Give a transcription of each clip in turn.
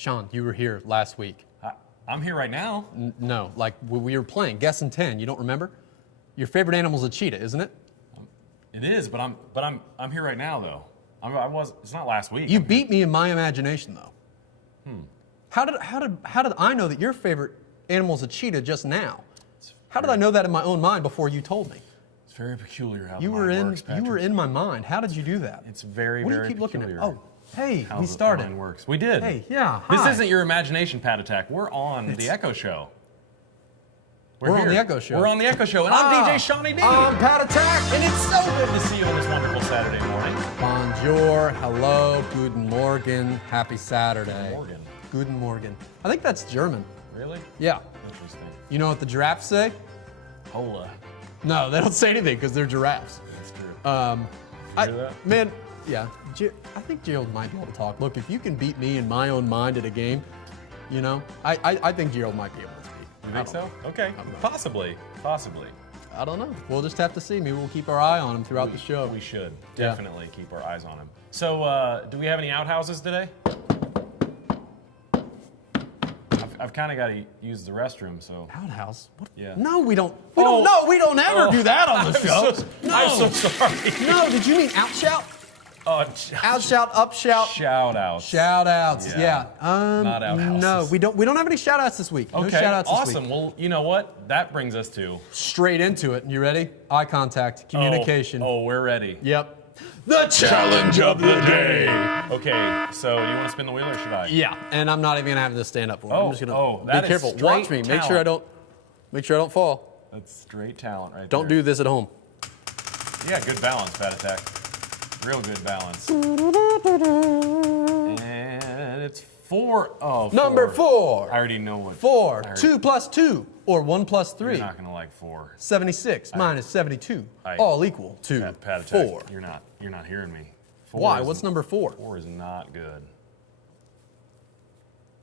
Sean, you were here last week. I'm here right now. No, like we were playing Guess in 10. You don't remember? Your favorite animal's a cheetah, isn't it? It is, but I'm here right now though. It's not last week. You beat me in my imagination though. How did I know that your favorite animal's a cheetah just now? How did I know that in my own mind before you told me? It's very peculiar how You the were mind in works, Patrick. you were in my mind. How did you do that? It's very, what very do you keep peculiar. looking at? Oh, hey, how we the started. mind works. We did. Hey, yeah. This hi. isn't your imagination, Pat Attack. We're on the ECCO Show. We're on here. the ECCO Show. We're on the ECCO Show, and I'm DJ Shawnee D. I'm Pat Attack. And it's so good to see you on this wonderful Saturday morning. Bonjour, hello, guten Morgen, happy Saturday. Morgen. Guten Morgen. I think that's German. Really? Yeah. Interesting. You know what the giraffes say? Hola. No, they don't say anything because they're giraffes. That's true. Hear that? Man, yeah, I think Gerald might be able to talk. Look, if you can beat me in my own mind at a game, you know, I think Gerald might be able to speak. You think so? Okay. Possibly. I don't know. We'll just have to see. Maybe we'll keep our eye on him throughout the show. We should definitely keep our eyes on him. So, do we have any outhouses today? I've kind of got to use the restroom, so. Outhouse? What? Yeah. No, we don't. We don't. No, we don't ever do that on the show. I'm so sorry. No, did you mean out shout? Out shout, up shout. Shout outs. Shout outs. Yeah. Not outhouses. No, we don't. We don't have any shout outs this week. No Okay. shout outs this Awesome. week. Well, you know what? That brings us to. Straight into it. You ready? Eye contact. Communication. Oh, we're ready. Yep. The challenge of the day. Okay. So, you want to spin the wheel or should I? Yeah, and I'm not even gonna have to stand up for it. I'm just gonna that be is careful. straight Watch me. Make sure I talent. don't fall. That's straight talent right Don't there. do this at home. Yeah, good balance, Pat Attack. Real good balance. And it's 4. Oh, Number 4. 4. I already know what. 4. I 2 plus 2, or 1 plus 3. You're not gonna like 4. 76 minus 72, I- all equal to Pat Attack. 4. You're not hearing me. 4 Why? is- What's number 4? 4 is not good.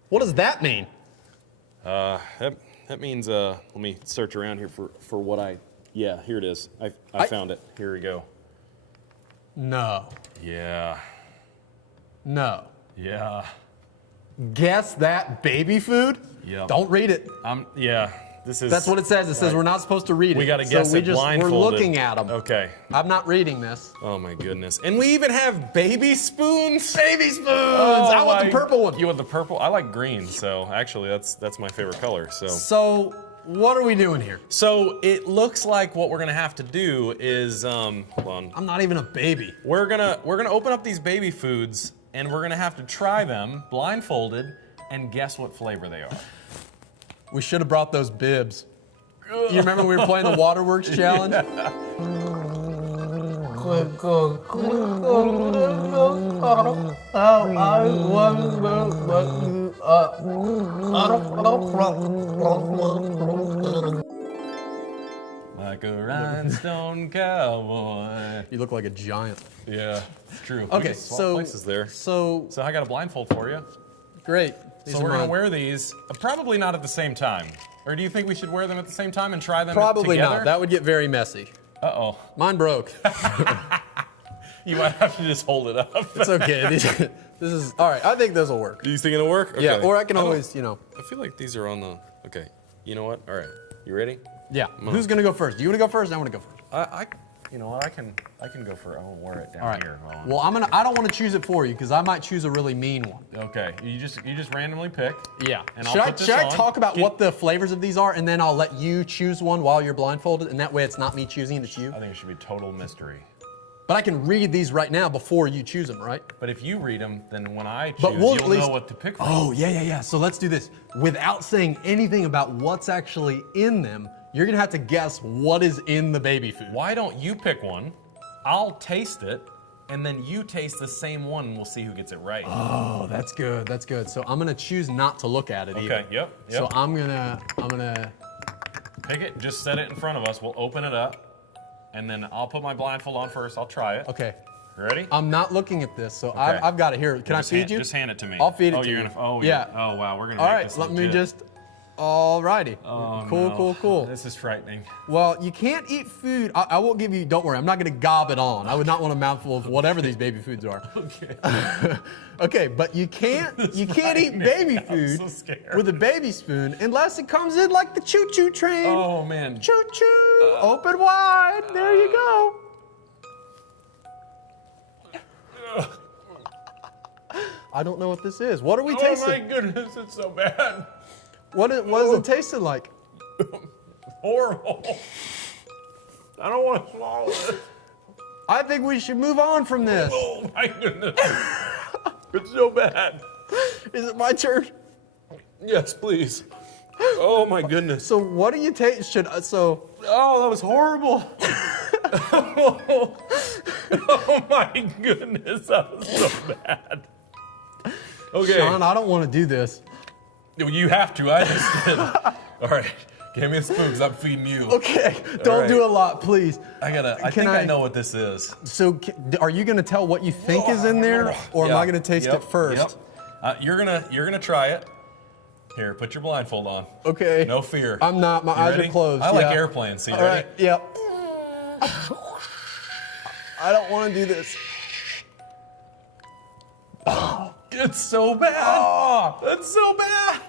What does that mean? That means let me search around here for what I. Yeah, here it is. I found it. Here we go. No. Yeah. No. Yeah. Guess that baby food? Yep. Don't read it. Yeah. This is. That's what it says. It says we're not supposed to read it. We got to guess so it blindfolded. We're looking at them. Okay. I'm not reading this. Oh my goodness. And we even have baby spoons. Baby spoons! Oh, I want the purple one. You want the purple? I like green, so actually that's my favorite color. So, what are we doing here? So it looks like what we're gonna have to do is hold on. I'm not even a baby. We're gonna open up these baby foods and we're gonna have to try them blindfolded and guess what flavor they are. We should have brought those bibs. You remember we were playing the Waterworks challenge? Like a rhinestone cowboy. You look like a giant. Yeah, it's true. We Okay, can swap so places there. So So I got a blindfold for you. great. These So are we're gonna mine. wear these, probably not at the same time. Or do you think we should wear them at the same time and try them Probably together? not. That would get very messy. Uh-oh. Mine broke. You might have to just hold it up. It's okay. This is all right. I think this will work. Do you think it'll work? Okay. Yeah. Or I can don't- always, you know. I feel like these are on the. Okay. You know what? All right. You ready? Yeah. Who's gonna go first? Do you want to go first? I want to go first. You know what? I can go for. I'll wear it down All right. here. Well, I don't want to choose it for you because I might choose a really mean one. Okay. You just randomly pick. Yeah. And should I'll put this should I on. talk about what the flavors of these are, and then I'll let you choose one while you're blindfolded, and that way it's not me choosing it, it's you. I think it should be total mystery. But I can read these right now before you choose them, right? But if you read them, then when I choose, But we'll at you'll least- know what to pick from. Oh, yeah. So let's do this. Without saying anything about what's actually in them, you're gonna have to guess what is in the baby food. Why don't you pick one? I'll taste it, and then you taste the same one, and we'll see who gets it right. Oh, that's good. That's good. So I'm gonna choose not to look at it either. Okay. Yep. So I'm gonna. Pick it. Just set it in front of us. We'll open it up, and then I'll put my blindfold on first. I'll try it. Okay. Ready? I'm not looking at this, so I've got it here. Can I feed you? Just hand it to me. I'll feed it oh, to you're you. Gonna, oh, Yeah. Oh, wow. We're gonna. All make right. this Let me legit. just. All righty. Oh, Cool, no. cool, cool. This is frightening. Well, you can't eat food. I won't give you, don't worry, I'm not going to gob it on. I would not want a mouthful of whatever these baby foods are. Okay. Okay, but you can't eat baby food so scared. with a baby spoon unless it comes in like the choo-choo train. Oh, man. Choo-choo, open wide. There you go. I don't know what this is. What are we tasting? Oh, my goodness, it's so bad. What is it tasting like? Horrible. I don't want to swallow this. I think we should move on from this. Oh, my goodness. It's so bad. Is it my turn? Yes, please. Oh, my goodness. So what do you taste? Oh, that was horrible. Oh, my goodness, that was so bad. Okay. Sean, I don't want to do this. You have to, I just did. All right, give me a spoon because I'm feeding you. Okay, don't right. do a lot, please. I think I know what this is. So are you going to tell what you think is in there, or am I going to taste it first? Yep. You're gonna try it. Here, put your blindfold on. Okay. No fear. I'm not. My eyes ready? are closed. I like yeah. airplanes. See, All ready? right. Yep. I don't want to do this. It's so bad. Oh, It's so bad.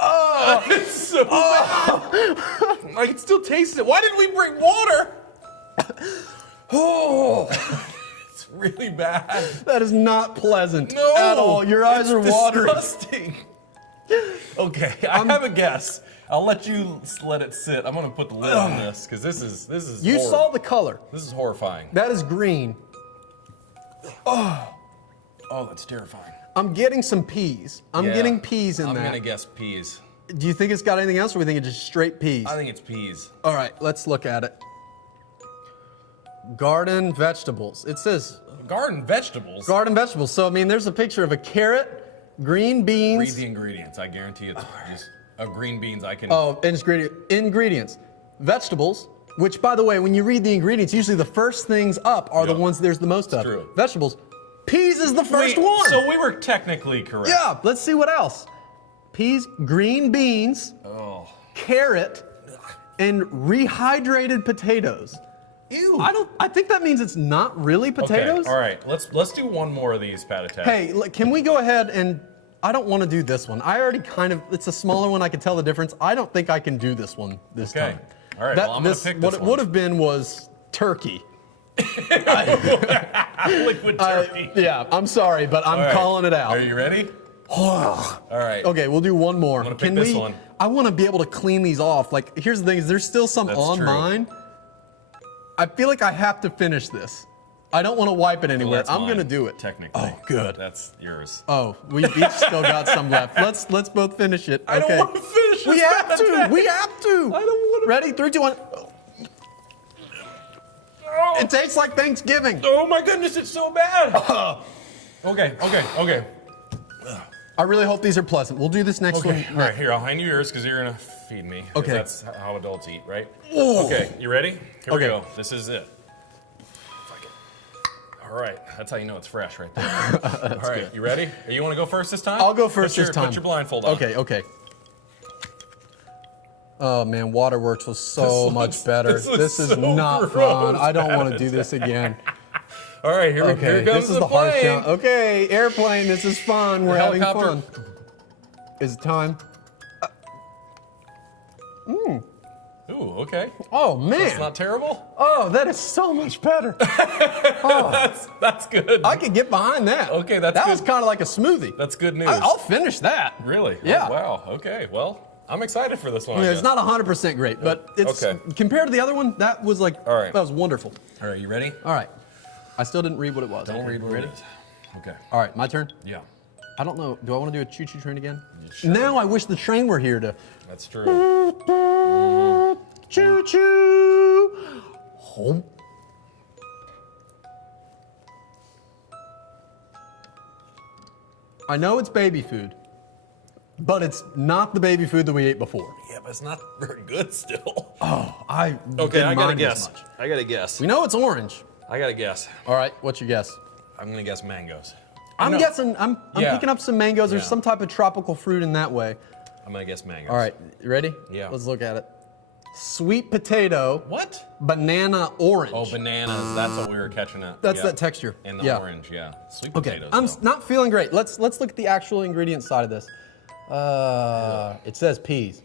Oh, it's so bad. I can still taste it. Why didn't we bring water? oh, It's really bad. that is not pleasant No, at all. Your eyes are watering. Disgusting. Okay, I have a guess. I'll let you let it sit. I'm gonna put the lid on this because this is. You horrible. saw the color. This is horrifying. That is green. Oh, that's terrifying. I'm getting some peas. I'm Yeah, getting peas in I'm that. gonna guess peas. Do you think it's got anything else, or we think it's just straight peas? I think it's peas. All right, let's look at it. Garden vegetables. It says Garden vegetables. garden vegetables. So, I mean, there's a picture of a carrot, green Read beans. the ingredients. I guarantee it's just green beans. I can. Oh, ingredients. Vegetables, which, by the way, when you read the ingredients, usually the first things up are the Yep. ones there's the most of. true. Vegetables. Peas is the first Wait, one. So we were technically correct. Yeah, let's see what else. Peas, green beans, Oh. carrot, and rehydrated potatoes. Ew. I think that means it's not really potatoes. Okay. All right. Let's do one more of these pat attack. Hey, can we go ahead and I don't want to do this one. I already it's a smaller one. I can tell the difference. I don't think I can do this one this Okay. time. All right. Well, I'm gonna pick this What it one. would have been was turkey. Liquid turkey. Yeah, I'm sorry, but I'm All right. calling it out. Are you ready? All right. Okay, we'll do one more. I'm gonna pick this one. I want to be able to clean these off. Like, here's the thing: is there's still some That's on true. mine. I feel like I have to finish this. I don't want to wipe it Well, anywhere. that's I'm mine, gonna do it. Technically. Oh, good. That's yours. Oh, we each still got some left. Let's both finish it. I don't Okay. want to finish We this have pat to. attack. We have to. I don't want to. Ready? 3, 2, 1. Oh. It tastes like Thanksgiving. Oh my goodness, it's so bad. Okay. I really hope these are pleasant. We'll do this next one. Okay. All right, here, I'll hand you yours because you're gonna feed me. 'Cause Okay. That's how adults eat, right? Oh. Okay, you ready? Here we Okay. go. This is it. All right, that's how you know it's fresh right there. All right, you ready? You want to go first this time? I'll go first this time. Put your blindfold on. Okay. Oh man, Waterworks was so much better. this is is so not gross, fun. I don't want to do this again. All right, here Okay, comes this is the the hardest plane. challenge. Okay, airplane, this is fun. We're having helicopter. fun. Is it time? Ooh, okay. Oh man. That's not terrible. Oh, that is so much better. That's good. I could get behind that. Okay, that's that good. was kind of like a smoothie. That's good news. I'll finish that. Really? Yeah. Oh, wow. Okay. Well, I'm excited for this one. I mean, I it's guess. not 100% great, but it's Okay. compared to the other one, that was like All right. that was wonderful. All right, you ready? All right. I still didn't read what it was. Don't Okay, read what ready? it is. Okay. All right, my turn. Yeah. I don't know. Do I want to do a choo-choo train again? should. Now I wish the train were here to That's true. choo-choo. Home. I know it's baby food, but it's not the baby food that we ate before. Yeah, but it's not very good still. I Okay, didn't I gotta mind as guess. much. I gotta guess. We know it's orange. I gotta guess. All right, what's your guess? I'm gonna guess mangoes. I'm No. guessing. I'm Yeah. picking up some mangoes. There's Yeah. some type of tropical fruit in that way. I'm gonna guess mangoes. All right, you ready? Yeah. Let's look at it. Sweet potato, What? banana, orange. Oh, bananas. That's what we were catching at. That's yeah. that texture. And the Yeah. orange, yeah. Sweet Okay, potatoes. I'm though. not feeling great. Let's look at the actual ingredient side of this. It says peas.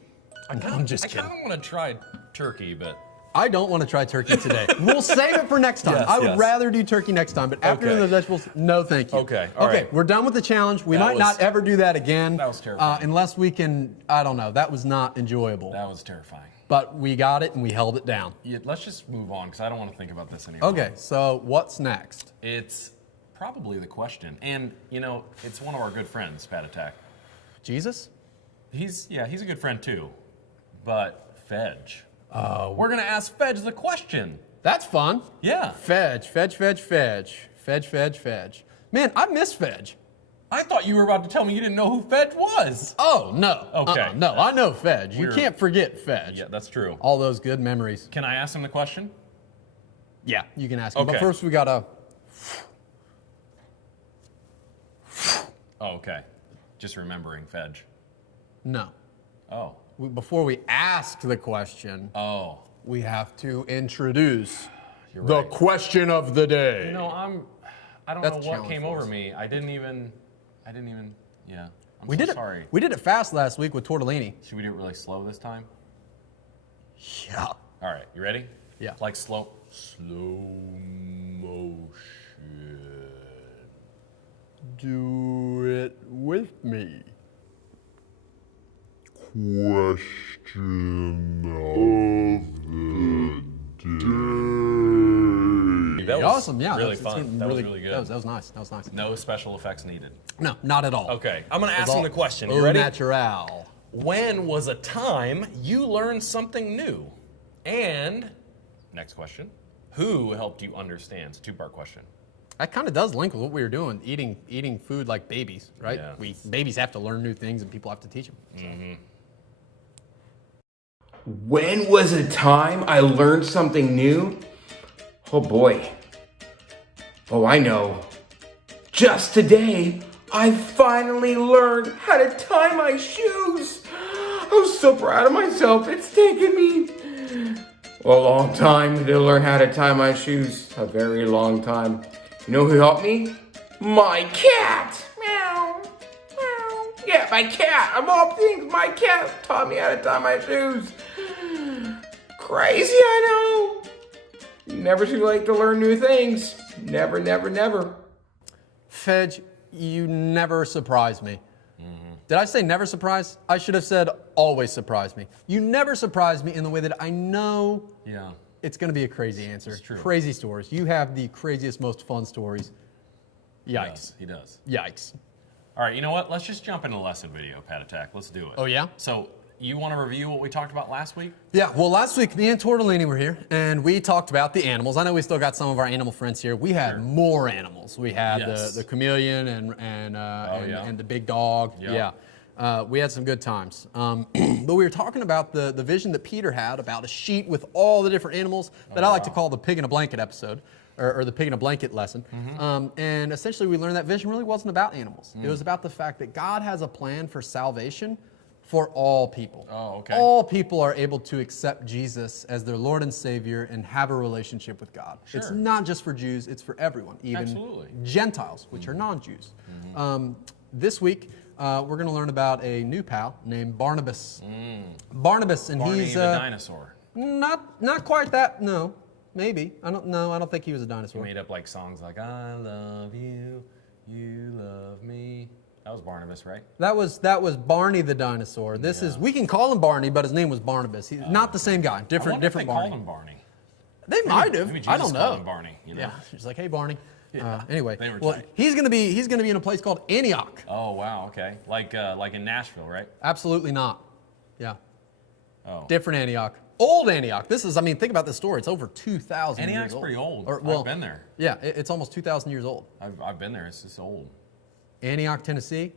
I'm just I kidding. kind of want to try turkey, but I don't want to try turkey today. We'll save it for next time. Yes, I would yes. rather do turkey next time, but after Okay. the vegetables, no thank you. Okay, all right. We're done with the challenge. We That might was- not ever do that again. That was terrifying. Unless we can, I don't know, that was not enjoyable. that was terrifying. But we got it and we held it down. Yeah, let's just move on because I don't want to think about this anymore. Okay, so what's next? It's probably the question. And, you know, it's one of our good friends, Pat Attack. Jesus? He's a good friend too. But Fedge. We're going to ask Fedge the question. That's fun. Yeah. Fedge. Man, I miss Fedge. I thought you were about to tell me you didn't know who Fedge was. Oh, no. Okay. No, I know Fedge. You We're- can't forget Fedge. Yeah, that's true. All those good memories. Can I ask him the question? Yeah, you can ask him. But Okay. first we gotta. Oh, okay. Just remembering Fedge. No. Oh. Before we ask the question, Oh. we have to introduce You're the right. question of the day. You know, I don't That's know a what challenge came for over us. me. I didn't even, yeah. I'm we so did sorry. it. We did it fast last week with tortellini. Should we do it really slow this time? Yeah. All right, you ready? Yeah. Like slow motion. Do it with me. Question of the day. That was Awesome. Yeah. really that's fun. That was really good. That was nice. That was nice. No special effects needed. No, not at all. Okay, I'm gonna It was ask him all the question. au You ready? natural. When was a time you learned something new? And next question, who helped you understand? It's a two-part question. That kind of does link with what we were doing, eating food like babies, right? Yeah. Babies have to learn new things and people have to teach them. When was a time I learned something new? Oh boy. Oh, I know. Just today, I finally learned how to tie my shoes. I was so proud of myself. It's taken me a long time to learn how to tie my shoes. A very long time. You know who helped me? My cat. Meow. Meow. Yeah, my cat. Of all things, my cat taught me how to tie my shoes. Crazy, I know. Never too late to learn new things. Never, never, never. Fedge, you never surprise me. Did I say never surprise? I should have said always surprise me. You never surprise me in the way that I know Yeah. it's going to be a crazy answer. It's true. Crazy stories. You have the craziest, most fun stories. Yikes. He does. Yikes. All right, you know what? Let's just jump into the lesson video, Pat Attack. Let's do it. Oh, yeah? So, you want to review what we talked about last week? Yeah, well, last week, me and Tortellini were here, and we talked about the animals. I know we still got some of our animal friends here. We had more animals. We had Yes. the chameleon yeah. and the big dog. Yeah. Yeah. We had some good times. But we were talking about the vision that Peter had about a sheet with all the different animals that I like to call the pig in a blanket episode, or the pig in a blanket lesson. And essentially, we learned that vision really wasn't about animals. It was about the fact that God has a plan for salvation for all people. Oh, okay. All people are able to accept Jesus as their Lord and Savior and have a relationship with God. Sure. It's not just for Jews, it's for everyone, even Absolutely. Gentiles, which are non-Jews. This week, we're going to learn about a new pal named Barnabas. Barnabas, and Barney he's the dinosaur. not quite that. No, maybe. I don't think he was a He dinosaur. made up like songs like I love you, you love me. That was Barnabas, right? That was Barney the dinosaur. This is, we can call him Barney, but his name was Barnabas. He's not the same guy. I Different wonder if they Barney. called him Barney. They might have. Maybe Jesus I don't know. called him Barney. You know? Yeah, she's like, hey, Barney. Anyway, they were well, tight. he's gonna be in a place called Antioch. Oh wow, okay. Like in Nashville, right? Absolutely not. Yeah, Oh. different Antioch. Old Antioch. This is, I mean, think about this story. It's over 2,000 years Antioch's old. pretty old. Or, well, I've been there. Yeah, it's almost 2,000 years old. I've been there. It's just old. Antioch, Tennessee.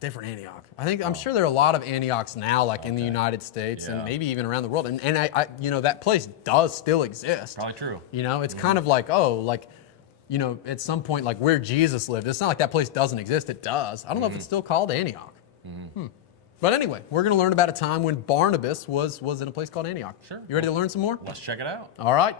Different Antioch. I'm Oh. sure there are a lot of Antiochs now, like in the United States Yeah. and maybe even around the world. And I that place does still exist. Probably true. You know, it's kind of like, at some point, like where Jesus lived. It's not like that place doesn't exist. It does. I don't know if it's still called Antioch. But anyway, we're going to learn about a time when Barnabas was in a place called Antioch. Sure. You ready to learn some more? Let's check it out. All right.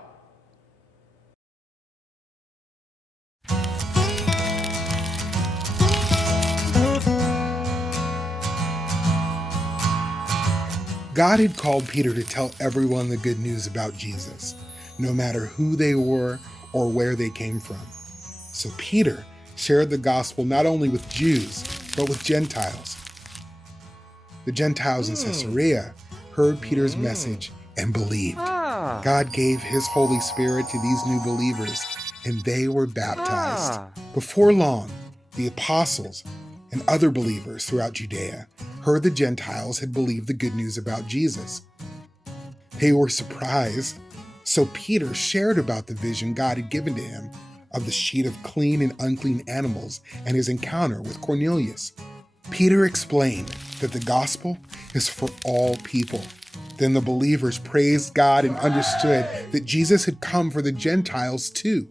God had called Peter to tell everyone the good news about Jesus, no matter who they were or where they came from. So Peter shared the gospel not only with Jews, but with Gentiles. The Gentiles in Caesarea heard Peter's message and believed. God gave his Holy Spirit to these new believers, and they were baptized. Before long, the apostles and other believers throughout Judea heard the Gentiles had believed the good news about Jesus. They were surprised, so Peter shared about the vision God had given to him of the sheet of clean and unclean animals and his encounter with Cornelius. Peter explained that the gospel is for all people. Then the believers praised God and understood that Jesus had come for the Gentiles too.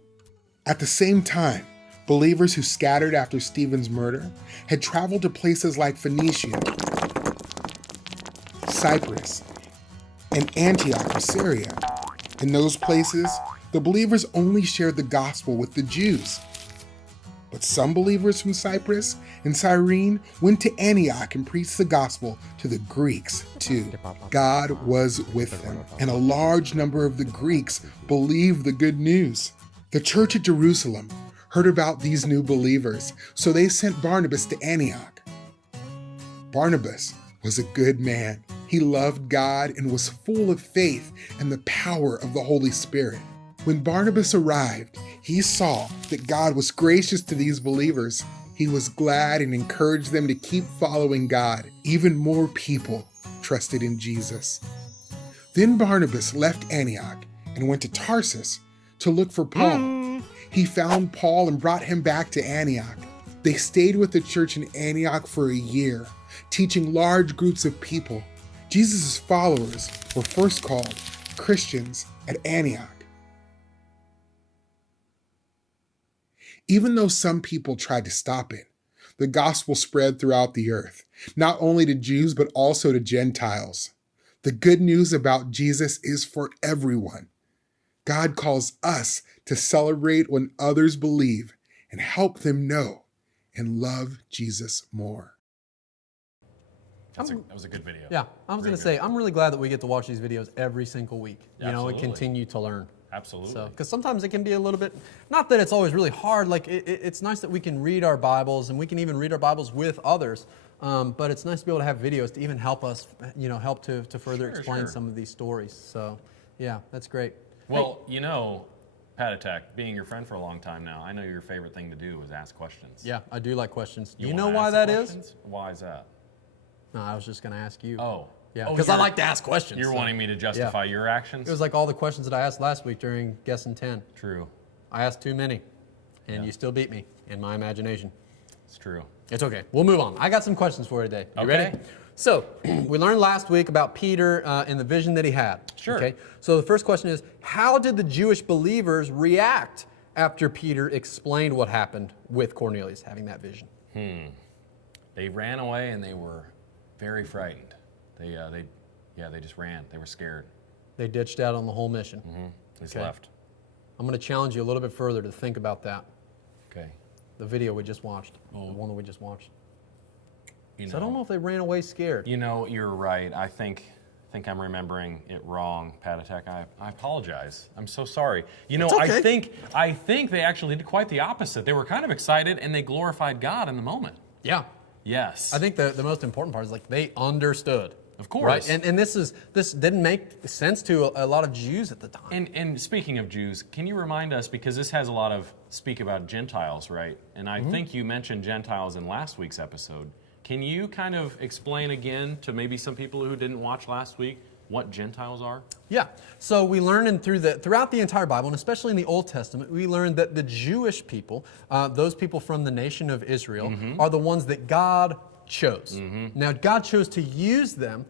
At the same time, believers who scattered after Stephen's murder had traveled to places like Phoenicia, Cyprus, and Antioch of Syria. In those places, the believers only shared the gospel with the Jews. But some believers from Cyprus and Cyrene went to Antioch and preached the gospel to the Greeks too. God was with them, and a large number of the Greeks believed the good news. The church at Jerusalem heard about these new believers, so they sent Barnabas to Antioch. Barnabas was a good man. He loved God and was full of faith and the power of the Holy Spirit. When Barnabas arrived, he saw that God was gracious to these believers. He was glad and encouraged them to keep following God. Even more people trusted in Jesus. Then Barnabas left Antioch and went to Tarsus to look for Paul. He found Paul and brought him back to Antioch. They stayed with the church in Antioch for a year, teaching large groups of people. Jesus' followers were first called Christians at Antioch. Even though some people tried to stop it, the gospel spread throughout the earth, not only to Jews, but also to Gentiles. The good news about Jesus is for everyone. God calls us to celebrate when others believe and help them know and love Jesus more. That was a good video. Yeah, I was going to say, I'm really glad that we get to watch these videos every single week, you know, and Absolutely. continue to learn. Absolutely. So, because sometimes it can be a little bit, not that it's always really hard, like it's nice that we can read our Bibles and we can even read our Bibles with others, but it's nice to be able to have videos to even help us, you know, help to further explain some of these stories. So, yeah, that's great. Well, you know, Pat Attack, being your friend for a long time now, I know your favorite thing to do is ask questions. Yeah, I do like questions. Do you wanna know why ask that the is? questions? Why is that? No, I was just going to ask you. Oh. Yeah, Oh, because I you're- like to ask questions. You're so. wanting me to justify your actions? It was like all the questions that I asked last week during Guessing 10. True. I asked too many, and Yeah. you still beat me in my imagination. It's true. It's okay. We'll move on. I got some questions for you today. You Okay. ready? So, we learned last week about Peter and the vision that he had. Sure. Okay. So the first question is, how did the Jewish believers react after Peter explained what happened with Cornelius having that vision? They ran away and they were very frightened. They just ran. They were scared. They ditched out on the whole mission. They just Okay. left. I'm going to challenge you a little bit further to think about that. Okay. The video we just watched. The one that we just watched. You So I don't know if they ran away scared. You know, you're right. I think I'm remembering it wrong, Pat Attack. I apologize. I'm so sorry. You know, It's okay. I think they actually did quite the opposite. They were kind of excited and they glorified God in the moment. Yeah. Yes. I think the most important part is like they understood. Of course. Right? And this didn't make sense to a lot of Jews at the time. And speaking of Jews, can you remind us, because this has a lot of speak about Gentiles, right? And I think you mentioned Gentiles in last week's episode. Can you kind of explain again to maybe some people who didn't watch last week what Gentiles are? Yeah. So we learned throughout the entire Bible, and especially in the Old Testament, we learned that the Jewish people, those people from the nation of Israel, are the ones that God chose. Now, God chose to use them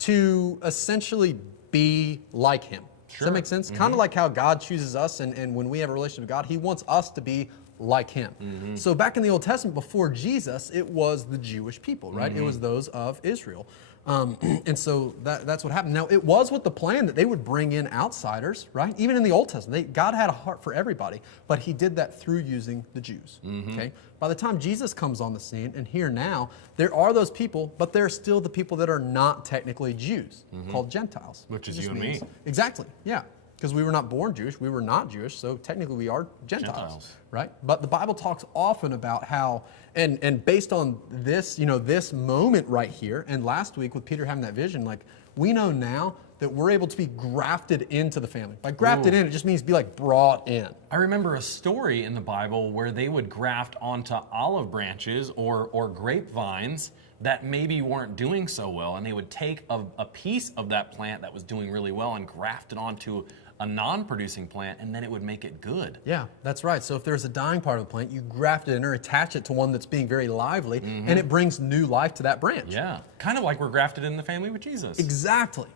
to essentially be like Him. Does that make sense? Kind of like how God chooses us, and when we have a relationship with God, he wants us to be like him. So back in the Old Testament, before Jesus, it was the Jewish people, right? It was those of Israel. And so that's what happened. Now, it was with the plan that they would bring in outsiders, right? Even in the Old Testament, God had a heart for everybody, but he did that through using the Jews, okay? By the time Jesus comes on the scene, and here now, there are those people, but there are still the people that are not technically Jews, called Gentiles. Which is It just you and me. Exactly, yeah. Because we were not born Jewish, we were not Jewish, so technically we are Gentiles, right? But the Bible talks often about how, and based on this, this moment right here, and last week with Peter having that vision, like we know now that we're able to be grafted into the family. By grafted in, it just means be like brought in. I remember a story in the Bible where they would graft onto olive branches or grapevines that maybe weren't doing so well, and they would take a piece of that plant that was doing really well and graft it onto a non-producing plant, and then it would make it good. Yeah, that's right. So if there's a dying part of the plant, you graft it in or attach it to one that's being very lively, and it brings new life to that branch. Yeah, kind of like we're grafted in the family with Jesus. Exactly.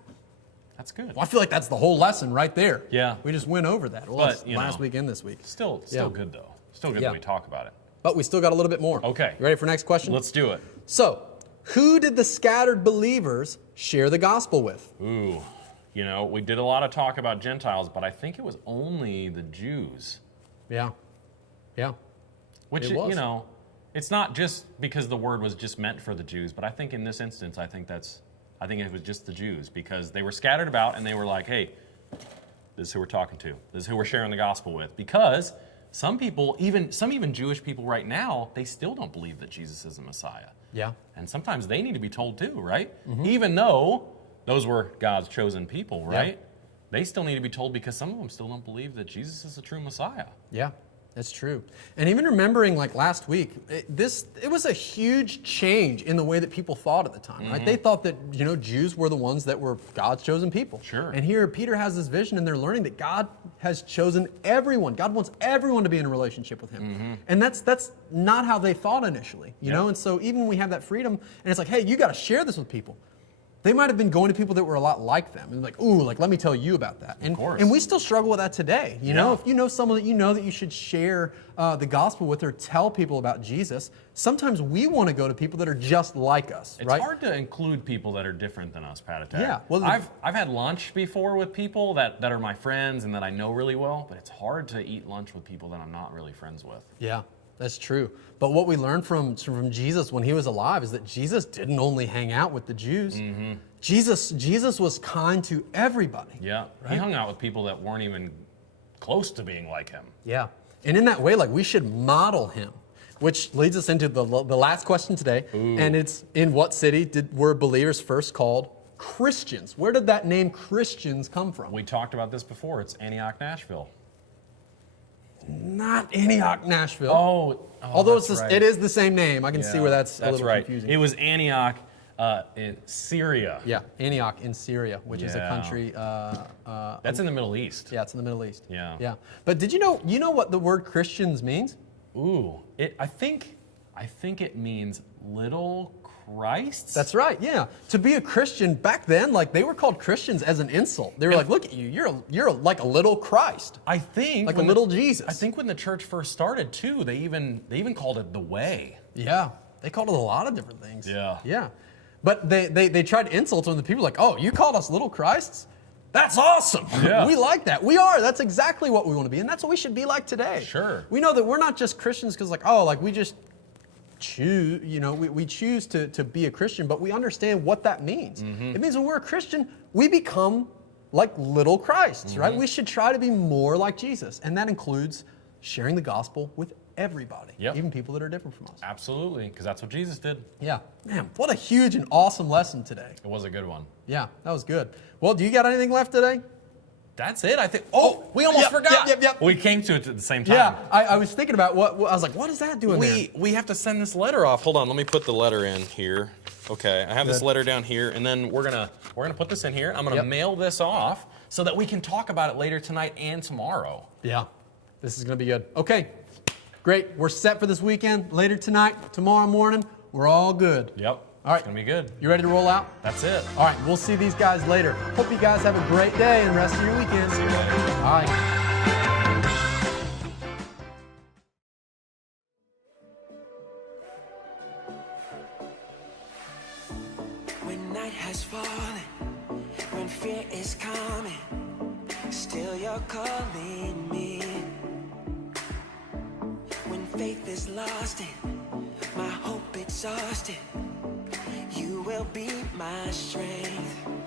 That's good. Well, I feel like that's the whole lesson right there. Yeah. We just went over that. Well, But, it's you last know. week and this week. Still Yeah. good though. Still good Yeah. that we talk about it. But we still got a little bit more. Okay. You ready for next question? Let's do it. So, who did the scattered believers share the gospel with? Ooh, we did a lot of talk about Gentiles, but I think it was only the Jews. Yeah. Yeah. Which, It was. it's not just because the word was just meant for the Jews, but I think in this instance, I think it was just the Jews because they were scattered about and they were like, hey, this is who we're talking to. This is who we're sharing the gospel with. Because some people, some Jewish people right now, they still don't believe that Jesus is the Messiah. Yeah. And sometimes they need to be told too, right? Even though those were God's chosen people, right? They still need to be told because some of them still don't believe that Jesus is the true Messiah. Yeah, that's true. And even remembering like last week, it was a huge change in the way that people thought at the time, right? They thought that, Jews were the ones that were God's chosen people. Sure. And here Peter has this vision and they're learning that God has chosen everyone. God wants everyone to be in a relationship with him. And that's not how they thought initially, you know? And so even when we have that freedom and it's like, hey, you got to share this with people. They might have been going to people that were a lot like them and like, ooh, like let me tell you about that. And, Of course. and we still struggle with that today. You know, if you know someone that you know that you should share the gospel with or tell people about Jesus, sometimes we want to go to people that are just like us, It's right? hard to include people that are different than us, Pat Attack. Yeah, well, I've had lunch before with people that are my friends and that I know really well, but it's hard to eat lunch with people that I'm not really friends with. Yeah, that's true. But what we learned from Jesus when he was alive is that Jesus didn't only hang out with the Jews. Jesus was kind to everybody. Yeah, he hung out with people that weren't even close to being like him. Yeah. And in that way, like we should model him, which leads us into the last question today. And it's in what city were believers first called Christians? Where did that name Christians come from? We talked about this before. It's Antioch, Nashville. Not Antioch, Nashville. Although it is the same name. I can see where that's a little confusing. It was Antioch in Syria. Yeah, Antioch in Syria, which is a Yeah. country. That's in the Middle East. Yeah, it's in the Middle East. Yeah. Yeah. But did you know what the word Christians means? Ooh, I think it means little Christs. That's right. Yeah. To be a Christian back then, like they were called Christians as an insult. They were like, "Look at you. You're like a little Christ." I think Like a when little Jesus. I think when the church first started too, they even called it the way. Yeah. They called it a lot of different things. Yeah. Yeah. But they tried to insult them. The people were like, "Oh, you called us little Christs? That's awesome. Yeah. We like that. We are. That's exactly what we want to be, and that's what we should be like today." Sure. We know that we're not just Christians because we just choose, we choose to be a Christian, but we understand what that means. It means when we're a Christian, we become like little Christs, right? We should try to be more like Jesus, and that includes sharing the gospel with everybody, even people that are different from us. Absolutely, because that's what Jesus did. Yeah, man, what a huge and awesome lesson today. It was a good one. Yeah, that was good. Well, do you got anything left today? That's it. I think. Oh, we almost forgot. Yep. We came to it at the same time. Yeah, I was thinking about what I was like, what is that doing there? We have to send this letter off. Hold on, let me put the letter in here. Okay, I have this Good. letter down here, and then we're gonna put this in here. I'm gonna mail this off so that we can talk about it later tonight and tomorrow. Yeah, this is gonna be good. Okay, great. We're set for this weekend. Later tonight, tomorrow morning, we're all good. Yep. All right. It's gonna be good. You ready to roll out? That's it. All right, we'll see these guys later. Hope you guys have a great day and rest of your weekend. See you later. All right. When night has fallen, when fear is coming, still you're calling me. When faith is lost and my hope exhausted, you will be my strength.